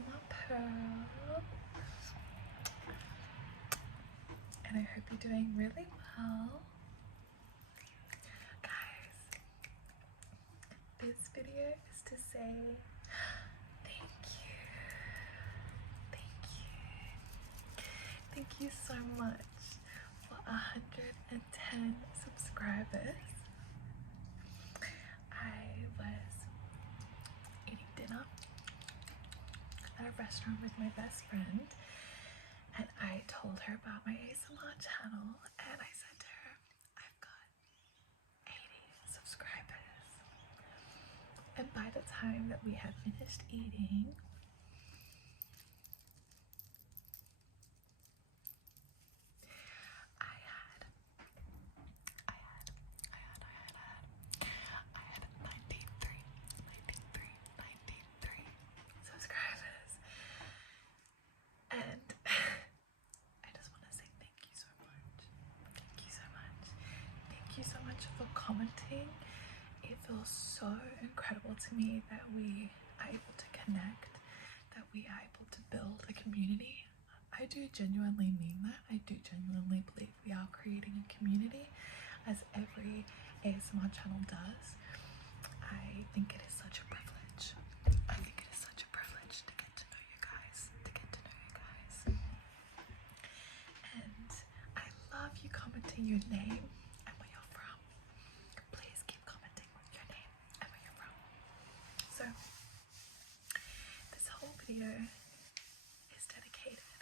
ASMR Pearl, and I hope you're doing really well. Guys, this video is to say thank you so much for 110 subscribers. I was eating dinner at a restaurant with my best friend, and I told her about my ASMR channel, and I said to her, I've got 80 subscribers. And by the time that we had finished eating, I had 93 subscribers. And I just want to say thank you so much. Thank you so much. Thank you so much for commenting. It feels so incredible to me that we are able to connect, that we are able to build a community. I do genuinely mean that. I do genuinely believe we are creating a community, as every ASMR channel does. I think it is such a privilege. I think it is such a privilege to get to know you guys, And I love you commenting your name and where you're from. Please keep commenting your name and where you're from. So, this whole video is dedicated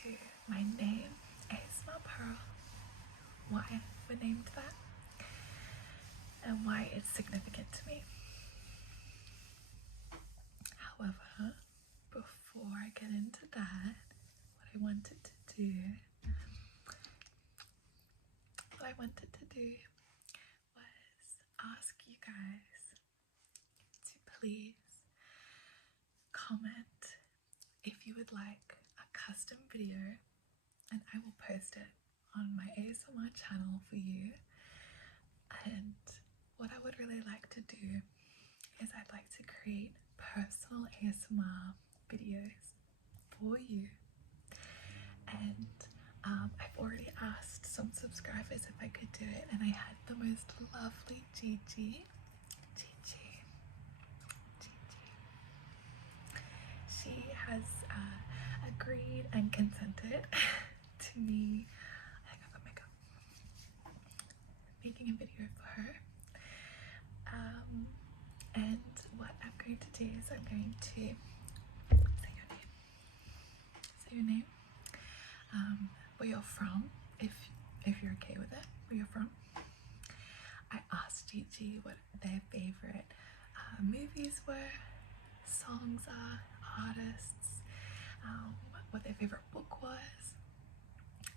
to my name, ASMR Pearl, why we're named that, and why it's significant to me. However, before I get into that, what I wanted to do was ask you guys to please comment if you would like a custom video, and I will post it on my ASMR channel for you. And what I would really like to do is I'd like to create personal ASMR videos for you. And I've already asked some subscribers if I could do it, and I had the most lovely Gigi. She has agreed and consented to me, I think I've got makeup, making a video for her. And what I'm going to do is I'm going to say your name, where you're from, if you're okay with it, where you're from. I asked Gigi what their favorite movies were, songs are, artists, what their favorite book was,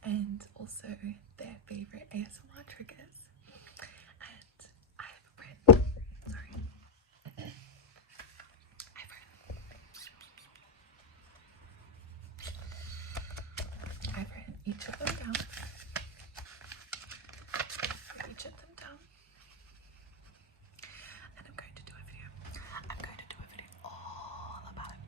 and also their favorite ASMR triggers. And I've written each of them down. And I'm going to do a video. I'm going to do a video all about it.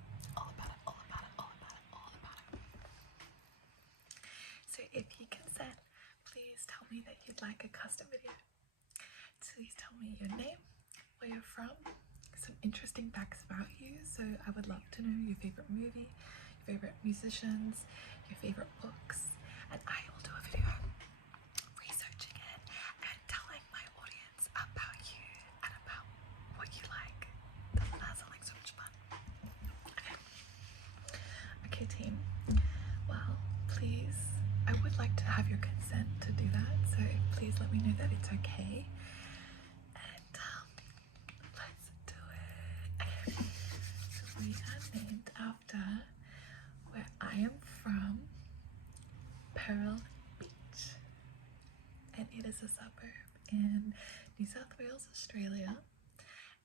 So if you consent, please tell me that you'd like a custom video. Please tell me your name, where you're from, some interesting facts about you. So I would love to know your favorite movie, your favorite musicians, your favorite books, and I will do a video researching it and telling my audience about you and about what you like. That sounds like so much fun. Okay team, well please, I would like to have your consent to do that, so please let me know that it's okay. And let's do it. So we are named after where I am from, Pearl Beach, and it is a suburb in New South Wales, Australia,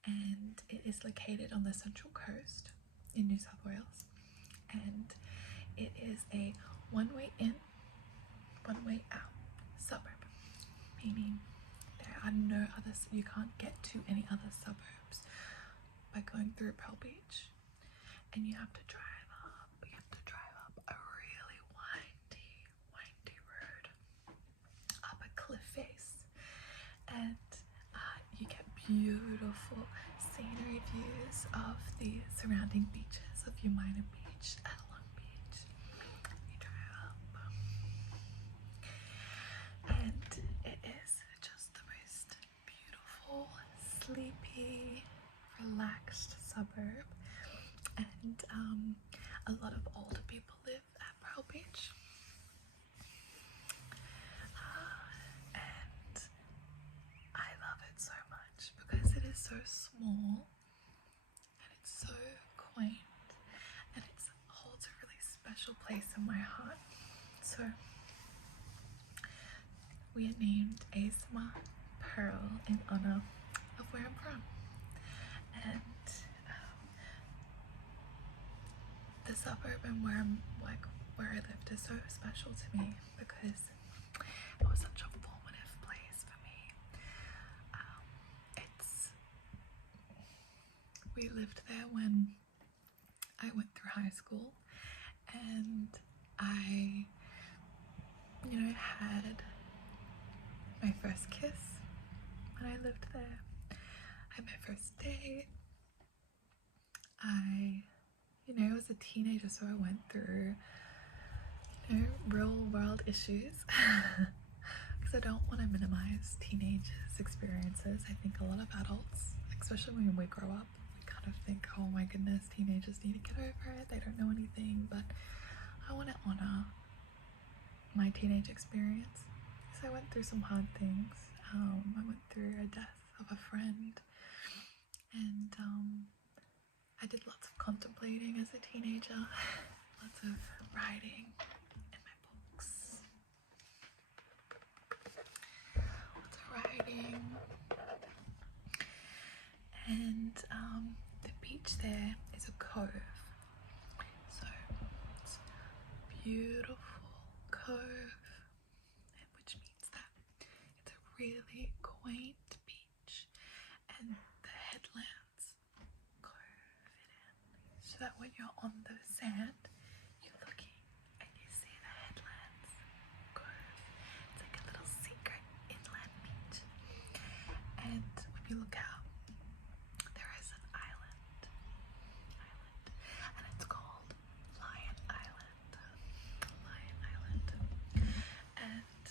and it is located on the Central Coast in New South Wales, and it is a one-way in, one-way out suburb, meaning there are no others, you can't get to any other suburbs by going through Pearl Beach. and you have to drive up a really windy road up a cliff face, and you get beautiful scenery views of the surrounding beaches of Umina Beach and Long Beach. You drive up, and it is just the most beautiful, sleepy, relaxed suburb, and a lot of older people live at Pearl Beach. And I love it so much because it is so small and it's so quaint, and it holds a really special place in my heart. So we are named Asma Pearl in honor of where I'm from, and the suburb and where I lived is so special to me because it was such a formative place for me. We lived there when I went through high school, and I, had my first kiss when I lived there. I had my first date. I was a teenager, so I went through, real world issues. Because I don't want to minimize teenagers' experiences. I think a lot of adults, especially when we grow up, we kind of think, oh my goodness, teenagers need to get over it, they don't know anything. But I want to honor my teenage experience. So I went through some hard things. I went through a death of a friend, and I did lots of contemplating as a teenager, lots of writing in my books, lots of writing, and the beach there is a cove, so it's a beautiful cove, which means that it's a really quaint beach, and the headlands so that when you're on the sand, you're looking and you see the headlands cove. It's like a little secret inland beach. And when you look out, there is an island, and it's called Lion Island. And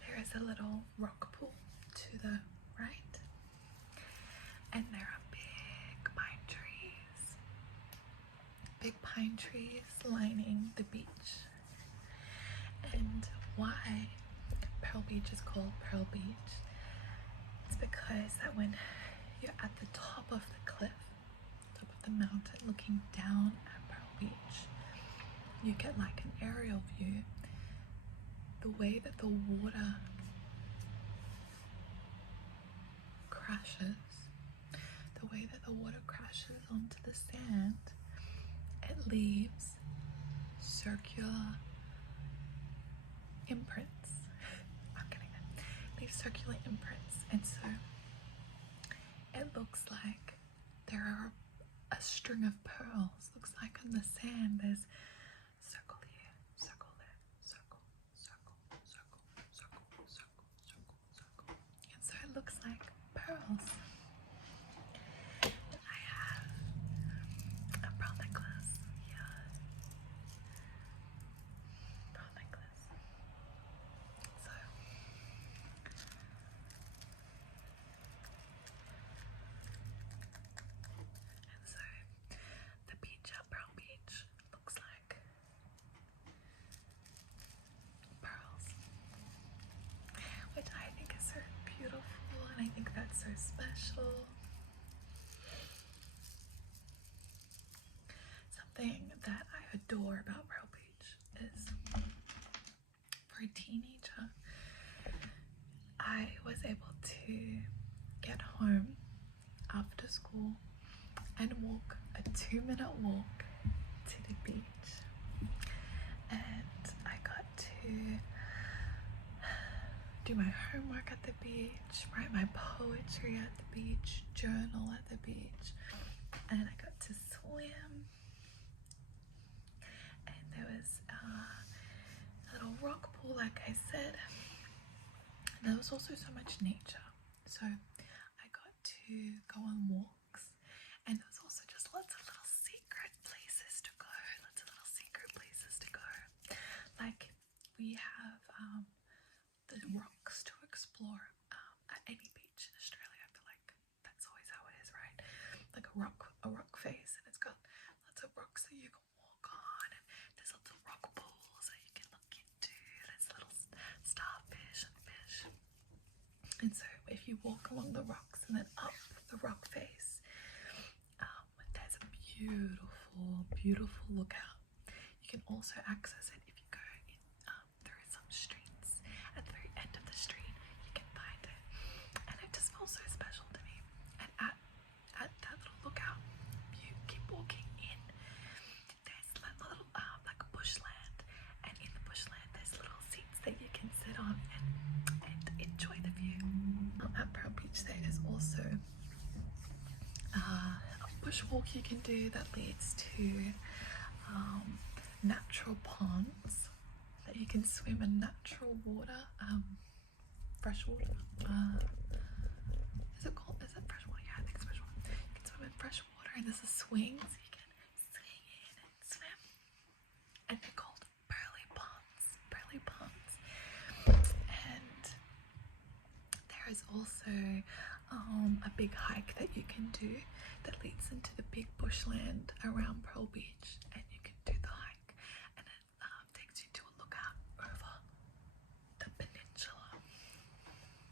there is a little rock pool to the right, and there are big pine trees lining the beach. And why Pearl Beach is called Pearl Beach, it's because that when you're at the top of the cliff, top of the mountain, looking down at Pearl Beach, you get like an aerial view. The way that the water crashes onto the sand, it leaves circular imprints. Circular imprints, and so it looks like there are a string of pearls. Looks like on the sand there's circle here, circle there, circle, and so it looks like pearls. I have a pearl necklace here. Pearl necklace. So the beach at Pearl Beach looks like pearls, which I think is so beautiful, and I think that's so special. Something that I adore about Pearl Beach is, for a teenager, I was able to get home after school and walk a 2-minute walk to the beach, and I got to do my homework at the beach, write my poetry at the beach, journal at the beach, and I got to swim, and there was a little rock pool, like I said. And there was also so much nature, so I got to go on walks, and there was also just lots of little secret places to go, like we have the rocks to explore at any beach in Australia. I feel like that's always how it is, right? Like a rock face, and it's got lots of rocks that you can walk on, and there's lots of rock pools that you can look into. There's little starfish and fish, and so if you walk along the rocks and then up the rock face, there's a beautiful lookout. You can also access it if you go in through some streets. At the very end of the street, you can find it, and it just feels so special to me. And at that little lookout, you keep walking in. There's like a little like bushland, and in the bushland, there's little seats that you can sit on and enjoy the view. At Pearl Beach, there is also a bushwalk you can do that leads to natural ponds that you can swim in natural water, fresh water. Is it fresh water? Yeah, I think it's fresh water. You can swim in fresh water, and there's a swing, so you can swing in and swim. And they're called pearlie ponds. And there is also a big hike that you can do that leads into the big bushland around Pearl Beach, and you can do the hike, and it takes you to a lookout over the peninsula,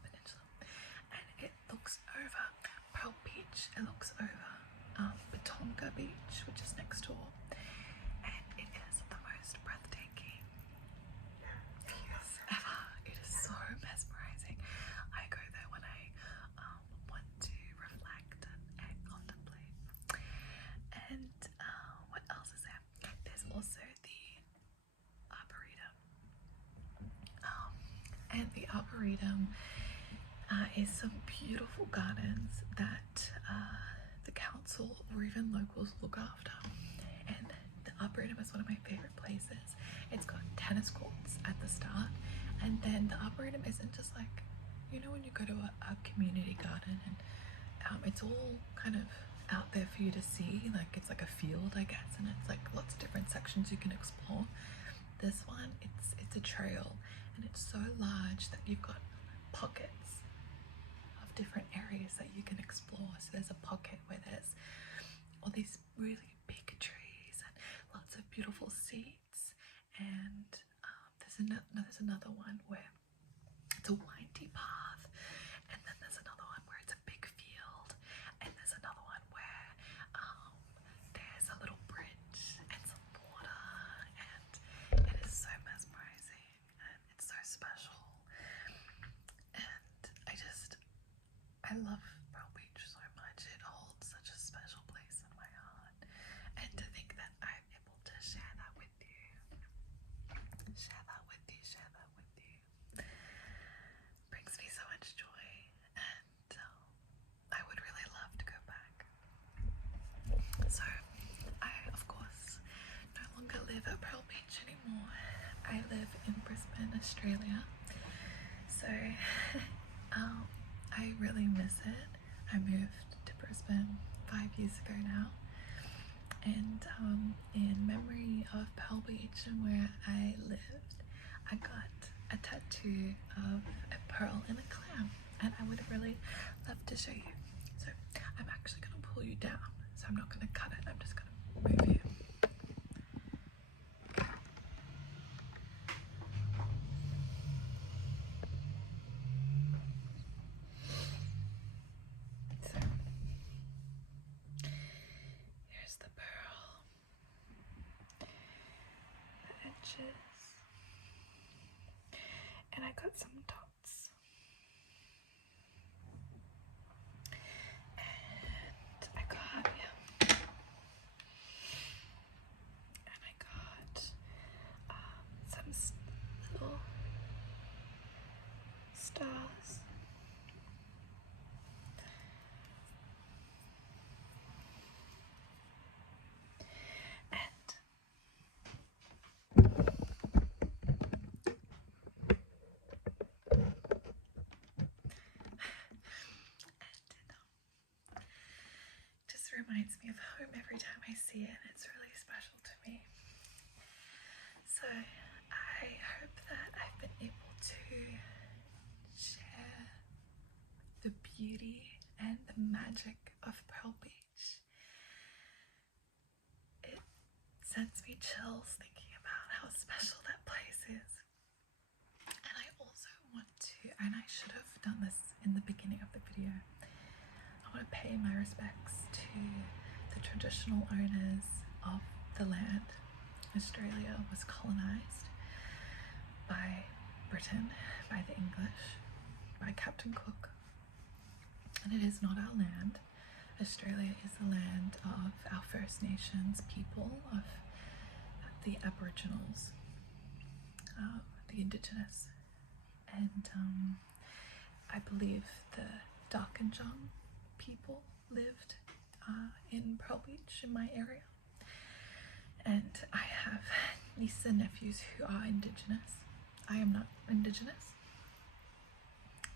and it looks over Pearl Beach. It looks over Batonga Beach, which is next door, and it is the most breathtaking views ever. It is so mesmerizing. I go there when I want to reflect and contemplate. And what else is there? There's also the Arboretum. And the Arboretum is some beautiful gardens that the council or even locals look after. And the Arboretum is one of my favorite places. It's got tennis courts at the start, and then the Arboretum isn't just like, you know, when you go to a community garden and it's all kind of out there for you to see, like it's like a field, I guess, and it's like lots of different sections you can explore. This one, it's a trail, and it's so large that you've got pockets of different areas that you can explore. So there's a pocket where there's all these really big trees and lots of beautiful seats, and there's another one where it's a windy path, and then there's another one where it's a big field, and there's another one where there's a little bridge and some water, and it is so mesmerizing, and it's so special. And I love Pearl Beach so much. It holds such a special place in my heart, and to think that I'm able to share that with you brings me so much joy, and I would really love to go back. So I, of course, no longer live at Pearl Beach anymore. I live in Brisbane, Australia. So I really miss it. I moved to Brisbane 5 years ago now, and in memory of Pearl Beach and where I lived, I got a tattoo of a pearl in a clam, and I would really love to show you. So I'm actually going to pull you down, so I'm not going to cut it, I'm just going to move you. So here's the pearl, the edges, and I got some dots. And I got some little stars. reminds me of home every time I see it. It's really special to me. So I hope that I've been able to share the beauty and the magic of Pearl Beach. It sends me chills thinking about how special that place is. And I also want to, and I should have done this in the beginning of the video, I want to pay my respects to the traditional owners of the land. Australia was colonised by Britain, by the English, by Captain Cook, and it is not our land. Australia is the land of our First Nations people, of the Aboriginals, the Indigenous, and I believe the Darkinjung people lived in Pearl Beach, in my area. And I have nieces and nephews who are Indigenous. I am not Indigenous,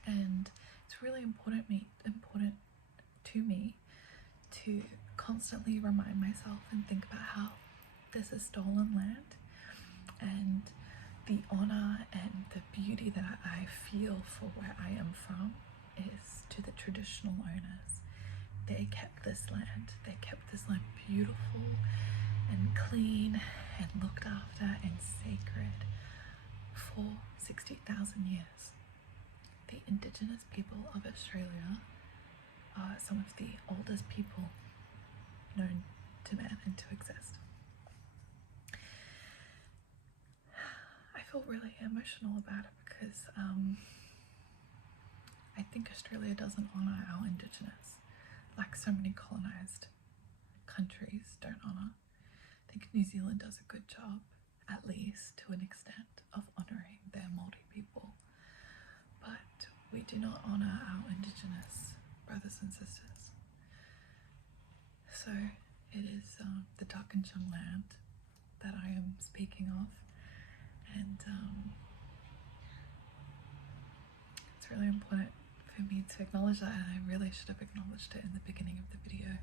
and it's really important to me to constantly remind myself and think about how this is stolen land, and the honor and the beauty that I feel for where I am from is to the traditional owners. They kept this land. They kept this land beautiful and clean and looked after and sacred for 60,000 years. The Indigenous people of Australia are some of the oldest people known to man and to exist. I feel really emotional about it because I think Australia doesn't honour our Indigenous like so many colonised countries don't honour. I think New Zealand does a good job, at least to an extent, of honouring their Māori people, but we do not honour our Indigenous brothers and sisters. So it is the Darkinjung land that I am speaking of, and it's really important for me to acknowledge that, and I really should have acknowledged it in the beginning of the video.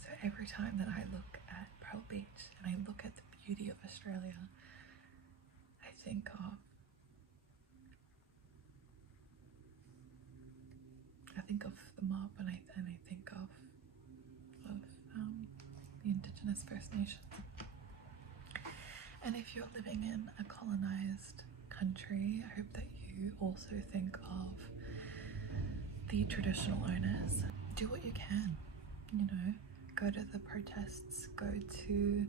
So every time that I look at Pearl Beach and I look at the beauty of Australia, I think of the mob, and I think of the Indigenous First Nations. And if you're living in a colonized country, I hope that you also think of the traditional owners. Do what you can, go to the protests, go to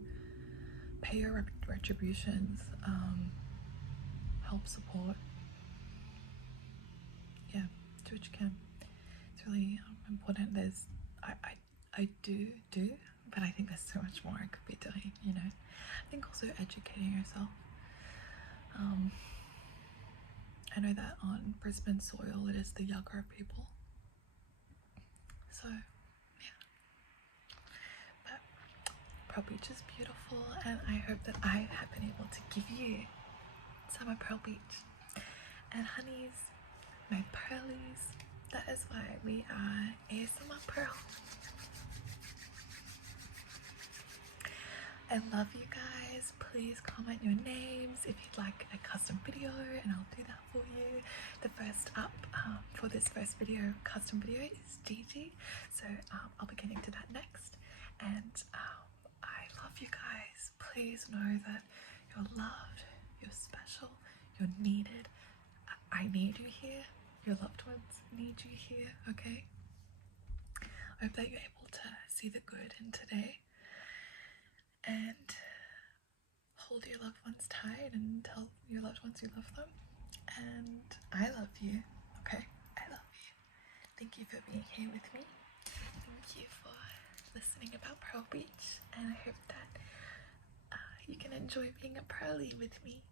pay your retributions, help support. Yeah, do what you can. It's really important. I do, but I think there's so much more I could be doing, I think also educating yourself. I know that on Brisbane soil it is the Yagara people. So, yeah. But Pearl Beach is beautiful, and I hope that I have been able to give you some of Pearl Beach. And honeys, my pearlies, that is why we are ASMR Pearl. I love you guys. Please comment your names if you'd like a custom video, and I'll do that for you. The first up for this first video, custom video, is Gigi. So I'll be getting to that next. And I love you guys. Please know that you're loved, you're special, you're needed. I need you here. Your loved ones need you here, okay? I hope that you're able to see the good in today and hold your loved ones tight and tell your loved ones you love them. And I love you, okay? I love you. Thank you for being here with me. Thank you for listening about Pearl Beach, and I hope that you can enjoy being a pearlie with me.